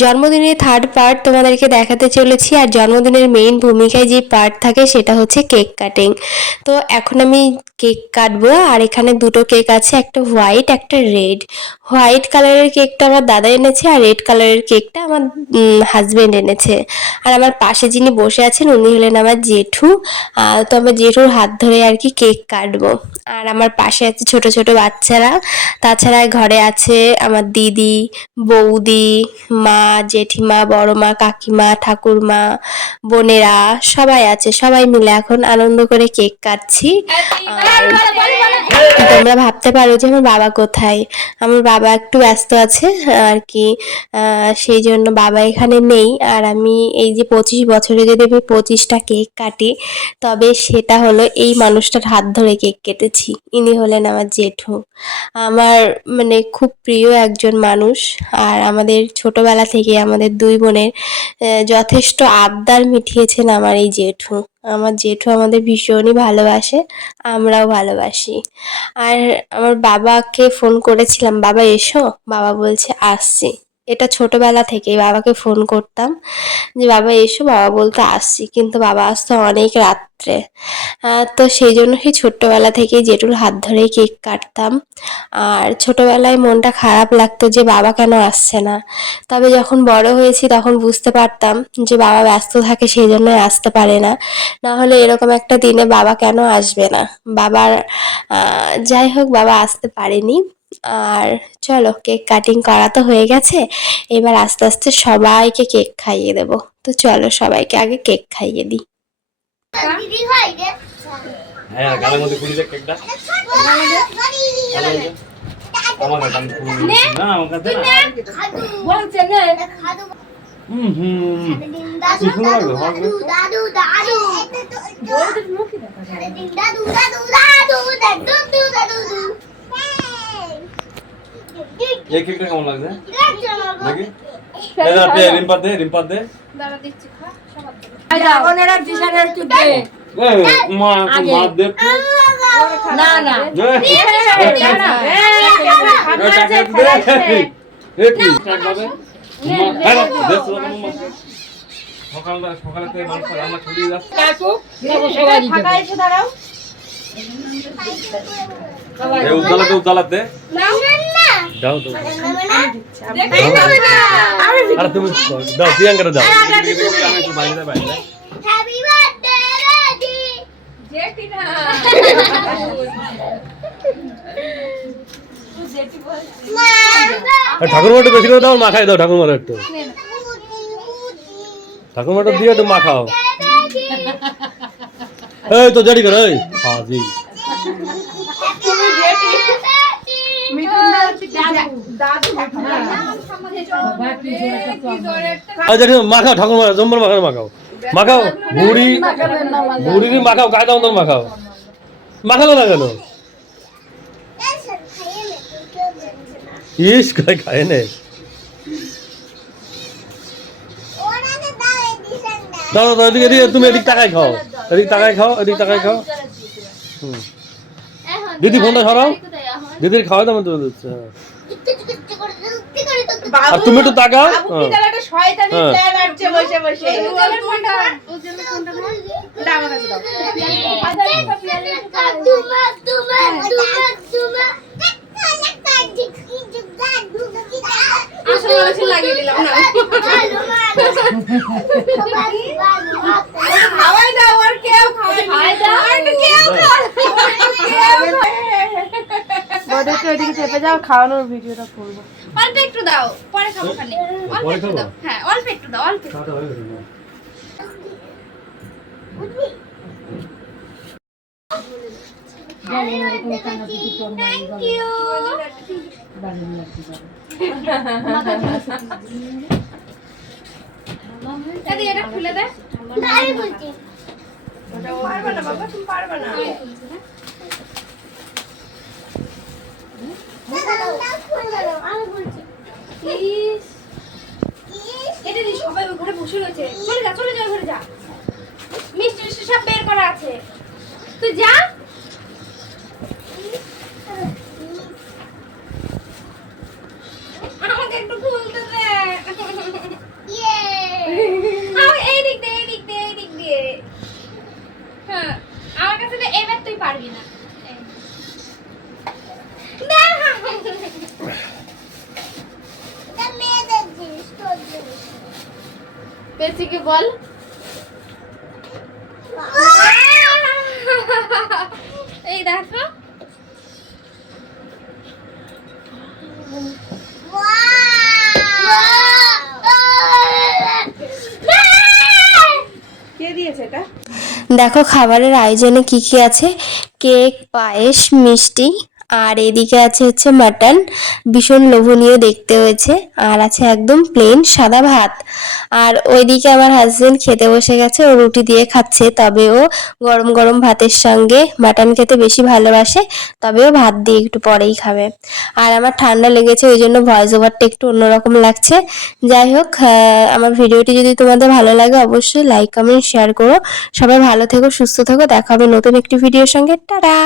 জন্মদিনের third part তোমাদেরকে দেখাতে চলেছি আর জন্মদিনের মেইন ভূমিকায় যে পার্ট থাকে সেটা হচ্ছে কেক কাটিং তো এখন আমি কেক কাটবো আর এখানে দুটো কেক আছে, একটা হোয়াইট একটা রেড হোয়াইট কালারের কেকটা আমার দাদা এনেছে আর রেড কালারের কেকটা আমার হাজব্যান্ড এনেছে। আর আমার পাশে যিনি বসে আছেন উনি হলেন আমার জেঠু। তো আমার জেঠুর হাত ধরে আর কি কেক কাটবো। আর আমার পাশে আছে ছোট ছোট বাচ্চারা। তাছাড়া ঘরে আছে আমার দিদি, বৌদি, মা জেঠিমা বড় মা কাকিমা ঠাকুরমা বোনেরা সবাই আছে সবাই মিলে এখন আনন্দ করে কেক কাটছি। আর তোমরা ভাবতে পারো যে আমার বাবা কোথায়। আমার বাবা একটু ব্যস্ত আছে আর কি সেই জন্য বাবা এখানে নেই। আর আমি এই যে পঁচিশ বছরে যদি আমি পঁচিশটা কেক কাটি, তবে সেটা হলো এই মানুষটার হাত ধরে কেক কেটেছি। ইনি হলেন আমার জেঠু। আমার মানে খুব প্রিয় একজন মানুষ। আর আমাদের ছোটবেলা থেকে আমাদের দুই বোনের যথেষ্ট আবদার মিটিয়েছেন আমার এই জেঠু। আমার জেঠু আমাদের ভীষণই ভালোবাসে, আমরাও ভালোবাসি। আর আমার বাবাকে ফোন করেছিলাম, বাবা, এসো? বাবা বলছে, আসছি। এটা ছোটবেলা থেকে বাবাকে ফোন করতাম যে, বাবা, এসো, বাবা বলতে আসছি। কিন্তু বাবা আসতো অনেক রাত্রে। তো সেই জন্য সেই ছোট্টবেলা থেকেই জেঠুর হাত ধরেই কেক কাটতাম। আর ছোটবেলায় মনটা খারাপ লাগতো যে, বাবা কেন আসছে না? তবে যখন বড় হয়েছি তখন বুঝতে পারতাম যে, বাবা ব্যস্ত থাকে সেই জন্যই আসতে পারে না। না হলে এরকম একটা দিনে বাবা কেন আসবে না? বাবার যাই হোক, বাবা আসতে পারেনি। আর চলো কেক কাটিং করা তো হয়ে গেছে এবার আস্তে আস্তে সবাইকে কেক খাইয়ে দেব। তো চলো সবাইকে আগে কেক খাইয়ে দিই। দিদি। এই কেকটা কেমন লাগছে এই দাঁড়া, পে, রিম্পার দে রিম্পার দে ওনারা টিচারের একটু দে এই, মা মা দে না না এই, এই, টাকা দে। এই কি, টাকা দে। মা, হ্যাঁ, দে তো, মা। সকালবেলা সকালে থেকে মানুষ রান্না ছড়িয়ে যাচ্ছে সবাই এসে দাঁড়াও উদ্দালাতে উদ্দালাতে দাও দাও। আরে তুমি দাও প্রিয়াঙ্কারে দাও। আমি একটু বেশি করে দাও মাখাই দাও ঠাকুর মাটা একটু ঠাকুর মাটা দিয়ে একটু মাখাও এই তো জারি করো এই। হাজি। মাখাও ঠাকুর মাখা জম্বর মাখাও মাখাও। মাখাও বুড়ি বুড়ি মাখাও কায়দা মতন মাখাও। মাখালো না কেন? ইস খায় খায় নে। দাও দাও এদিকে এদিকে তুমি এদিক টাকায় খাও। এদিক টাকায় খাও এদিক টাকায় খাও। হুম। দিদি ফোনটা সরাও। দিদির খাওয়া দিচ্ছে হ্যাঁ। আর তুমি একটু তাকাও। হ্যাঁ। হ্যাঁ। খাওয়াই দাও আর কেউ খাওয়াই দাও আর কেউ ওদেরকে যাও খাওয়ানোর ভিডিওটা করব। অল্প একটু দাও পরে খাব খালি। অল্প একটু দাও। হ্যাঁ অল্প একটু দাও অল্প একটু। থ্যাংক ইউ দাদি এটা খুলে দে। আমি বলছি। পারবে না বাবা তুমি পারবে না আমি খুলছি, হ্যাঁ? আমি বলছি প্লিজ এটা দি সবাই ঘরে বসে রয়েছে চলে যা চলে যা, ঘরে যা। মিষ্টি মিষ্টি সব বের করা আছে। তুই যা আমাকে একটু খুলতে দে মিষ্টিকে বল? এই দেখো। দেখো খাবারের আয়োজনে কি কি আছে? কেক পায়েস মিষ্টি আর এদিকে আছে হচ্ছে মাটন, ভীষণ লোভনীয় দেখতে হয়েছে। আর আছে একদম প্লেন সাদা ভাত। আর ওইদিকে আমার হাজবেন্ড খেতে বসে গেছে, ও রুটি দিয়ে খাচ্ছে, তবে ও গরম গরম ভাতের সঙ্গে মাটন খেতে বেশি ভালোবাসে, তবে ও ভাত দিয়ে একটু পরেই খাবে। আর আমার ঠান্ডা লেগেছে, ওই জন্য ভয়েস ওভারটা একটু অন্যরকম লাগছে। যাই হোক আমার ভিডিওটি যদি তোমাদের ভালো লাগে, অবশ্যই লাইক কমেন্ট শেয়ার করো। সবাই ভালো থেকো, সুস্থ থেকো। দেখা হবে নতুন একটি ভিডিওর সঙ্গে। টাটা!